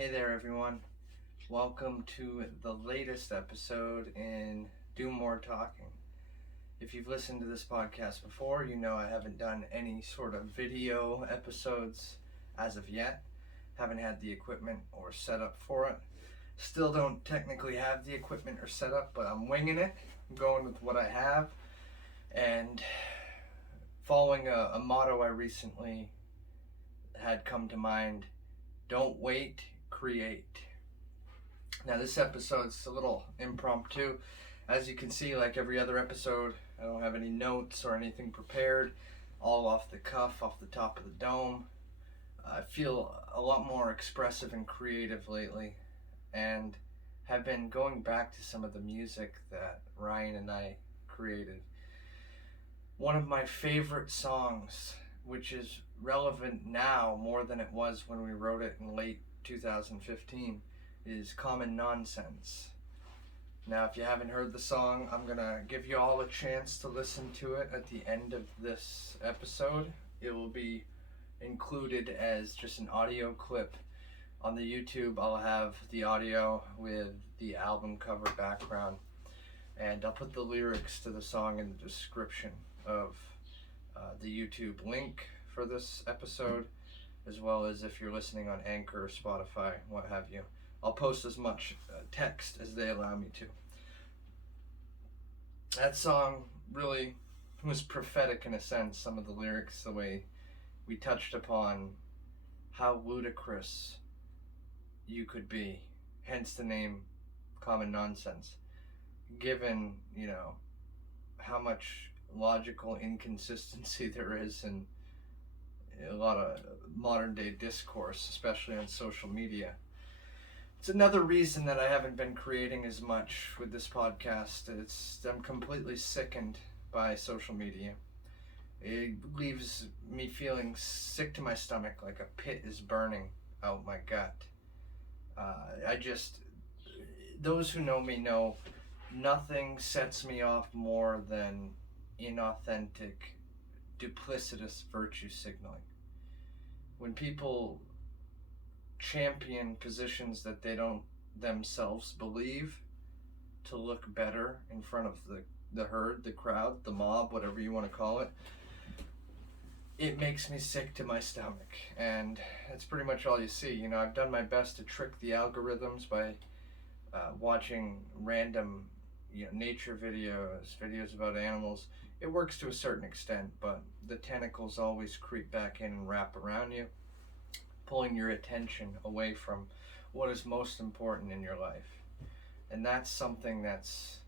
Hey there, everyone. Welcome to the latest episode in Do More Talking. If you've listened to this podcast before, you know I haven't done any sort of video episodes as of yet. Haven't had the equipment or setup for it. Still don't technically have the equipment or setup, but I'm winging it. I'm going with what I have. And following a motto I recently had come to mind: don't wait, create. Now this episode's a little impromptu. As you can see, like every other episode, I don't have any notes or anything prepared. All off the cuff, off the top of the dome. I feel a lot more expressive and creative lately, and have been going back to some of the music that Ryan and I created. One of my favorite songs, which is relevant now more than it was when we wrote it in late 2015, is Common Nonsense. Now, if you haven't heard the song, I'm gonna give you all a chance to listen to it at the end of this episode. It will be included as just an audio clip on the YouTube. I'll have the audio with the album cover background, and I'll put the lyrics to the song in the description of the YouTube link for this episode, as well as if you're listening on Anchor or Spotify, what have you. I'll post as much text as they allow me to. That song really was prophetic in a sense, some of the lyrics, the way we touched upon how ludicrous you could be, hence the name Common Nonsense, given, how much logical inconsistency there is in a lot of modern day discourse, especially on social media. It's another reason that I haven't been creating as much with this podcast. I'm completely sickened by social media. It leaves me feeling sick to my stomach, like a pit is burning out my gut. Those who know me know nothing sets me off more than inauthentic, duplicitous virtue signaling. When people champion positions that they don't themselves believe to look better in front of the herd, the crowd, the mob, whatever you want to call it, it makes me sick to my stomach. And that's pretty much all you see. I've done my best to trick the algorithms by watching random nature videos about animals. It works to a certain extent, but the tentacles always creep back in and wrap around you, pulling your attention away from what is most important in your life. And that's something that's,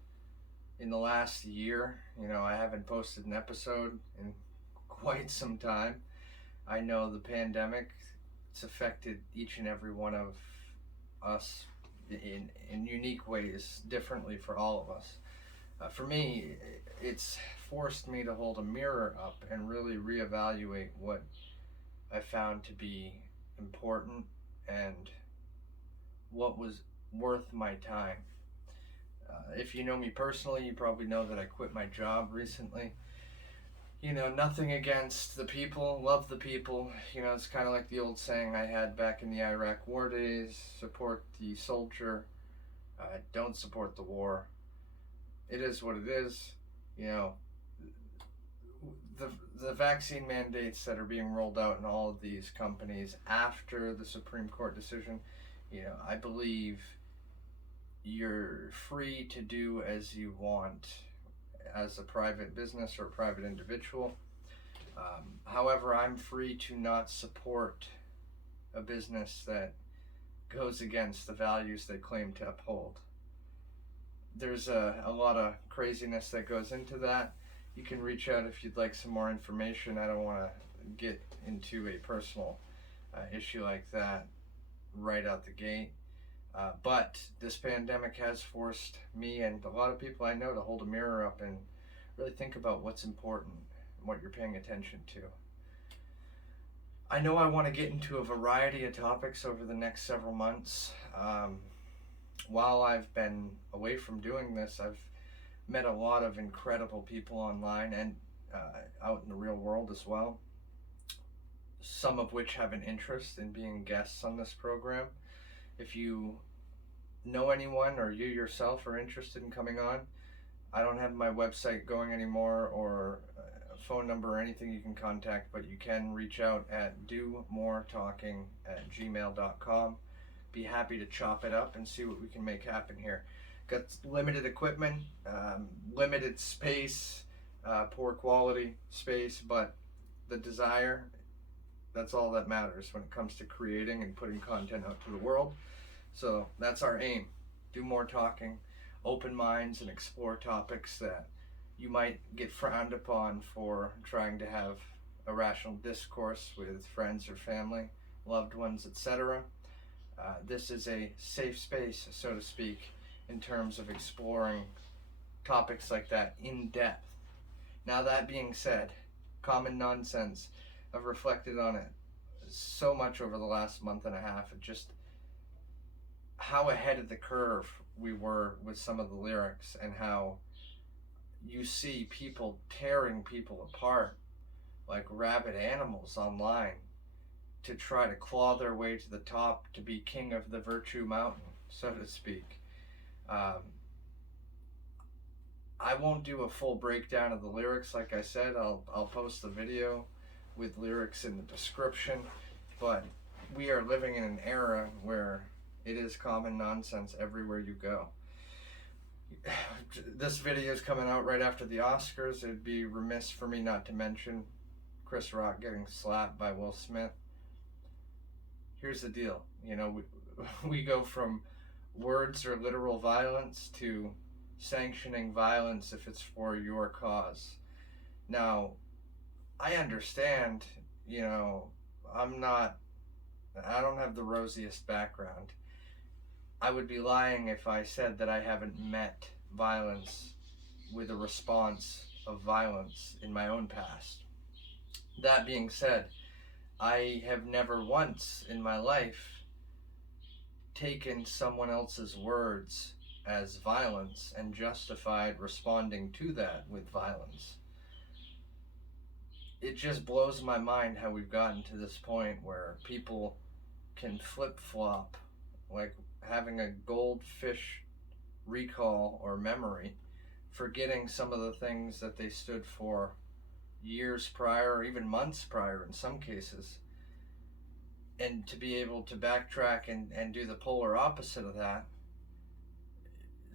in the last year, I haven't posted an episode in quite some time. I know the pandemic, it's affected each and every one of us in unique ways, differently for all of us. For me, it's forced me to hold a mirror up and really reevaluate what I found to be important and what was worth my time. If you know me personally, you probably know that I quit my job recently. Nothing against the people, love the people. It's kind of like the old saying I had back in the Iraq war days: support the soldier, don't support the war. It is what it is. The vaccine mandates that are being rolled out in all of these companies after the Supreme Court decision, I believe you're free to do as you want as a private business or a private individual. However, I'm free to not support a business that goes against the values they claim to uphold. There's a lot of craziness that goes into that. You can reach out if you'd like some more information. I don't want to get into a personal issue like that right out the gate. But this pandemic has forced me and a lot of people I know to hold a mirror up and really think about what's important and what you're paying attention to. I know I want to get into a variety of topics over the next several months. While I've been away from doing this, I've met a lot of incredible people online and out in the real world as well, some of which have an interest in being guests on this program. If you know anyone or you yourself are interested in coming on, I don't have my website going anymore or a phone number or anything you can contact, but you can reach out at domoretalking@gmail.com. Be happy to chop it up and see what we can make happen here. Got limited equipment, limited space, poor quality space, but the desire, that's all that matters when it comes to creating and putting content out to the world. So that's our aim. Do more talking, open minds, and explore topics that you might get frowned upon for trying to have a rational discourse with friends or family, loved ones, etc. This is a safe space, so to speak, in terms of exploring topics like that in depth. Now, that being said, common nonsense, I've reflected on it so much over the last month and a half, of just how ahead of the curve we were with some of the lyrics, and how you see people tearing people apart like rabid animals online to try to claw their way to the top, to be king of the virtue mountain, so to speak. I won't do a full breakdown of the lyrics. Like I said, I'll post the video with lyrics in the description, but we are living in an era where it is common nonsense everywhere you go. This video is coming out right after the Oscars. It'd be remiss for me not to mention Chris Rock getting slapped by Will Smith. Here's the deal, we go from words or literal violence to sanctioning violence if it's for your cause. Now, I understand, I don't have the rosiest background. I would be lying if I said that I haven't met violence with a response of violence in my own past. That being said, I have never once in my life taken someone else's words as violence and justified responding to that with violence. It just blows my mind how we've gotten to this point where people can flip-flop, like having a goldfish recall or memory, forgetting some of the things that they stood for years prior, or even months prior in some cases, and to be able to backtrack and do the polar opposite of that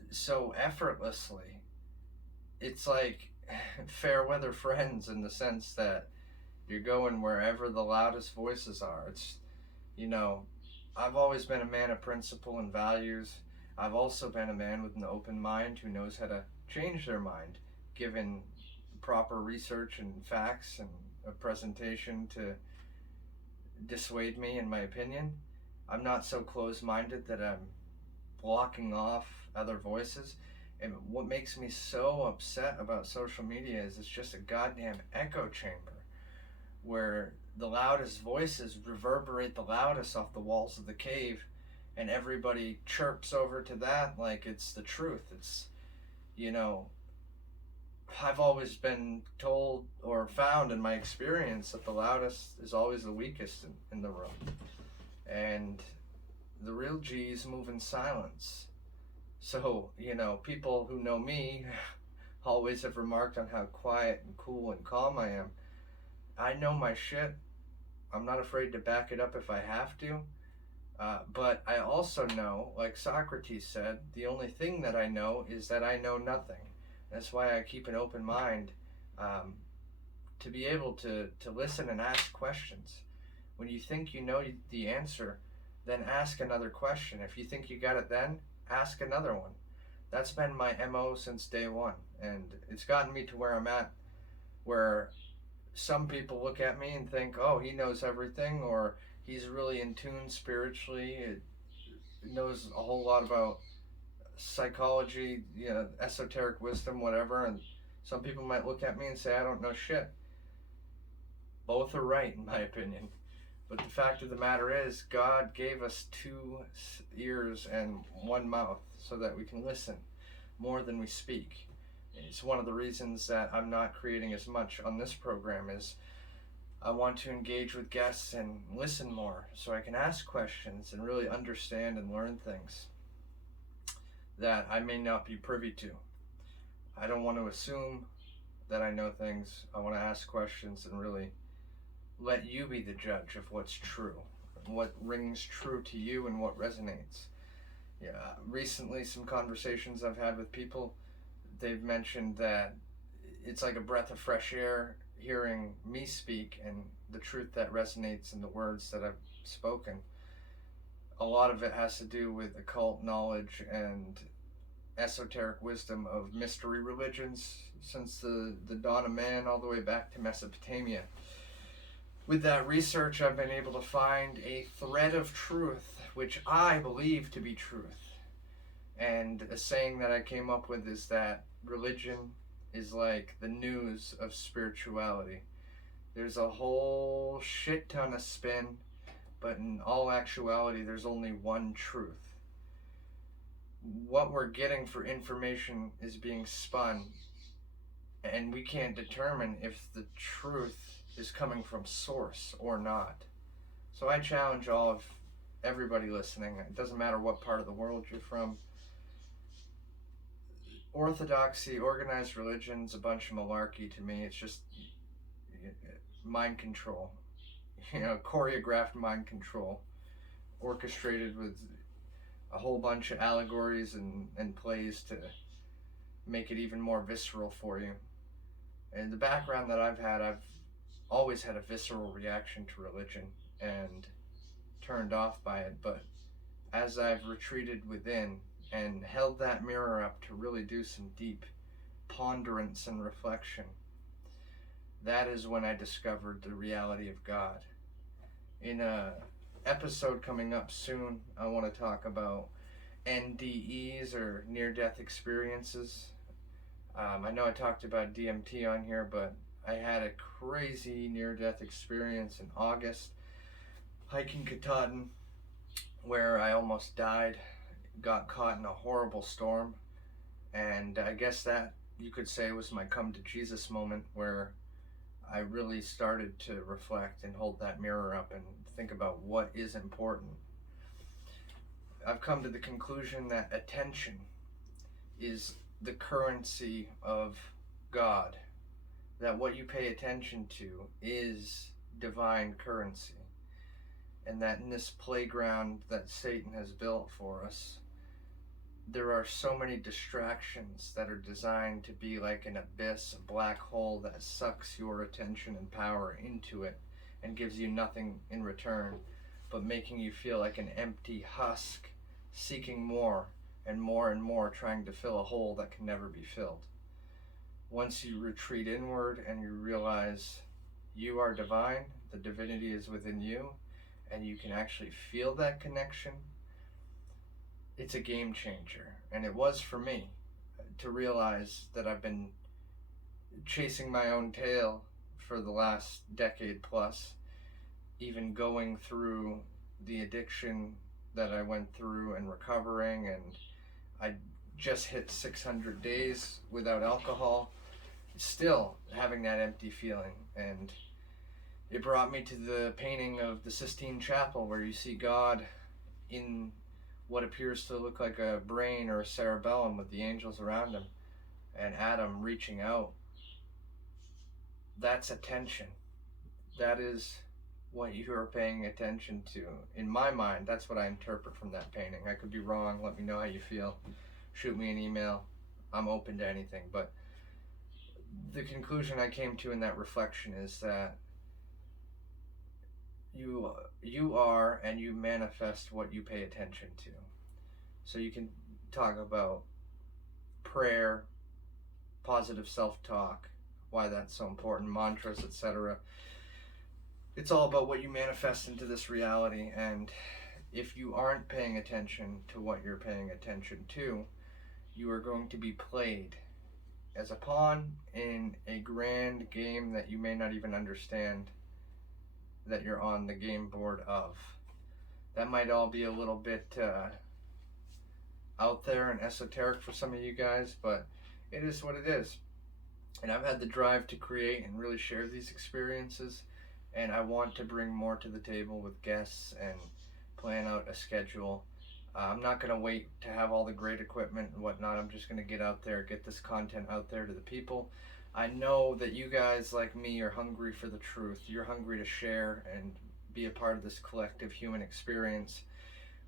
so effortlessly. It's like fair weather friends, in the sense that you're going wherever the loudest voices are. It's, I've always been a man of principle and values. I've also been a man with an open mind who knows how to change their mind, given proper research and facts and a presentation to dissuade me in my opinion. I'm not so close-minded that I'm blocking off other voices. And what makes me so upset about social media is it's just a goddamn echo chamber where the loudest voices reverberate the loudest off the walls of the cave, and everybody chirps over to that like it's the truth. It's, I've always been told or found in my experience that the loudest is always the weakest in the room. And the real G's move in silence. So, people who know me always have remarked on how quiet and cool and calm I am. I know my shit. I'm not afraid to back it up if I have to. But I also know, like Socrates said, the only thing that I know is that I know nothing. That's why I keep an open mind, to be able to listen and ask questions. When you think you know the answer, then ask another question. If you think you got it then, ask another one. That's been my MO since day one, and it's gotten me to where I'm at, where some people look at me and think, oh, he knows everything, or he's really in tune spiritually, knows a whole lot about psychology, esoteric wisdom, whatever. And some people might look at me and say I don't know shit. Both are right, in my opinion. But the fact of the matter is, God gave us 2 ears and 1 mouth so that we can listen more than we speak. It's one of the reasons that I'm not creating as much on this program, is I want to engage with guests and listen more so I can ask questions and really understand and learn things that I may not be privy to. I don't want to assume that I know things. I want to ask questions and really let you be the judge of what's true, what rings true to you and what resonates. Yeah, recently some conversations I've had with people, they've mentioned that it's like a breath of fresh air hearing me speak and the truth that resonates in the words that I've spoken. A lot of it has to do with occult knowledge and esoteric wisdom of mystery religions since the dawn of man all the way back to Mesopotamia. With that research, I've been able to find a thread of truth which I believe to be truth. And a saying that I came up with is that religion is like the news of spirituality. There's a whole shit ton of spin, but in all actuality, there's only one truth. What we're getting for information is being spun, and we can't determine if the truth is coming from source or not. So I challenge all of everybody listening, it doesn't matter what part of the world you're from. Orthodoxy, organized religion's a bunch of malarkey to me. It's just mind control, choreographed mind control, orchestrated with a whole bunch of allegories and plays to make it even more visceral for you. And the background that I've always had a visceral reaction to religion and turned off by it, but as I've retreated within and held that mirror up to really do some deep ponderance and reflection, that is when I discovered the reality of God. In a episode coming up soon, I want to talk about NDEs, or near-death experiences. I know I talked about DMT on here, but I had a crazy near-death experience in August, hiking Katahdin, where I almost died, got caught in a horrible storm, and I guess that you could say was my come to Jesus moment, where I really started to reflect and hold that mirror up and think about what is important. I've come to the conclusion that attention is the currency of God, that what you pay attention to is divine currency, and that in this playground that Satan has built for us, there are so many distractions that are designed to be like an abyss, a black hole that sucks your attention and power into it and gives you nothing in return, but making you feel like an empty husk, seeking more and more and more, trying to fill a hole that can never be filled. Once you retreat inward and you realize you are divine, the divinity is within you, and you can actually feel that connection, it's a game changer. And it was for me to realize that I've been chasing my own tail for the last decade plus, even going through the addiction that I went through and recovering, and I just hit 600 days without alcohol, still having that empty feeling. And it brought me to the painting of the Sistine Chapel, where you see God in what appears to look like a brain or a cerebellum with the angels around him, and Adam reaching out. That's attention. That is what you are paying attention to. In my mind, that's what I interpret from that painting. I could be wrong. Let me know how you feel. Shoot me an email. I'm open to anything. But the conclusion I came to in that reflection is that you are and you manifest what you pay attention to. So you can talk about prayer, positive self-talk, why that's so important, mantras, etc. It's all about what you manifest into this reality, and if you aren't paying attention to what you're paying attention to, you are going to be played as a pawn in a grand game that you may not even understand that you're on the game board of. That might all be a little bit out there and esoteric for some of you guys, but it is what it is. And I've had the drive to create and really share these experiences and I want to bring more to the table with guests and plan out a schedule. I'm not going to wait to have all the great equipment and whatnot. I'm just going to get out there, get this content out there to the people. I know that you guys, like me, are hungry for the truth. You're hungry to share and be a part of this collective human experience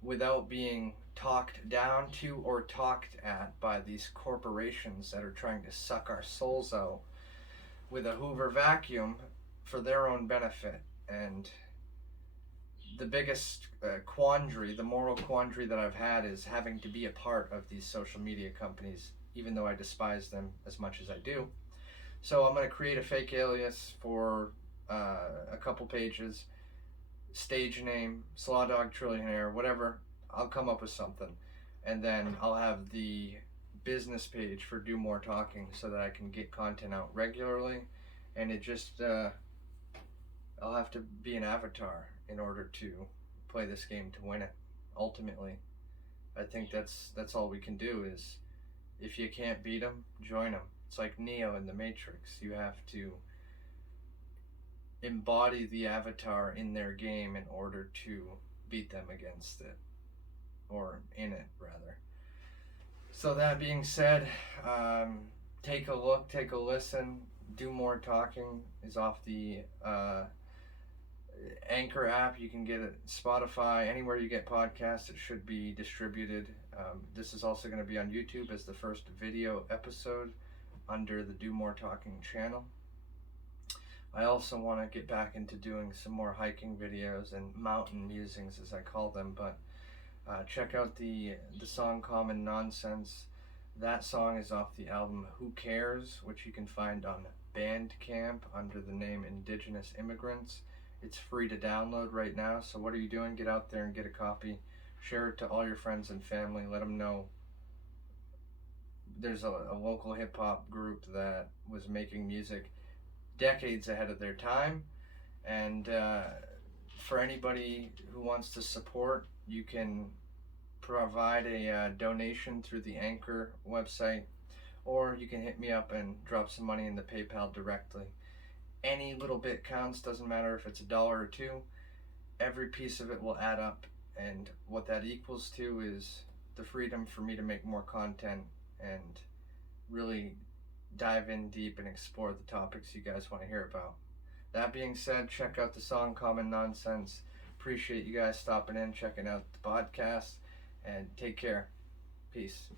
without being talked down to or talked at by these corporations that are trying to suck our souls out with a Hoover vacuum for their own benefit. And the biggest quandary, the moral quandary that I've had is having to be a part of these social media companies, even though I despise them as much as I do. So I'm going to create a fake alias for a couple pages, stage name, Slaw Dog Trillionaire, whatever. I'll come up with something. And then I'll have the business page for Do More Talking so that I can get content out regularly. And it just, I'll have to be an avatar in order to play this game to win it. Ultimately, I think that's all we can do is, if you can't beat them, join them. It's like Neo in the Matrix. You have to embody the avatar in their game in order to beat them against it, or in it rather. So that being said, take a look, take a listen. Do More Talking is off the Anchor app. You can get it Spotify, anywhere you get podcasts. It should be distributed. This is also going to be on YouTube as the first video episode under the Do More Talking channel. I also want to get back into doing some more hiking videos and mountain musings, as I call them. But check out the song Common Nonsense. That song is off the album Who Kers, which you can find on Bandcamp under the name Indigenous Immigrants. It's free to download right now, so what are you doing? Get out there and get a copy. Share it to all your friends and family. Let them know there's a local hip-hop group that was making music decades ahead of their time. And for anybody who wants to support, you can provide a donation through the Anchor website, or you can hit me up and drop some money in the PayPal directly. Any little bit counts, doesn't matter if it's $1 or $2. Every piece of it will add up, and what that equals to is the freedom for me to make more content and really dive in deep and explore the topics you guys want to hear about. That being said, check out the song Common Nonsense. Appreciate you guys stopping in, checking out the podcast, and take care. Peace.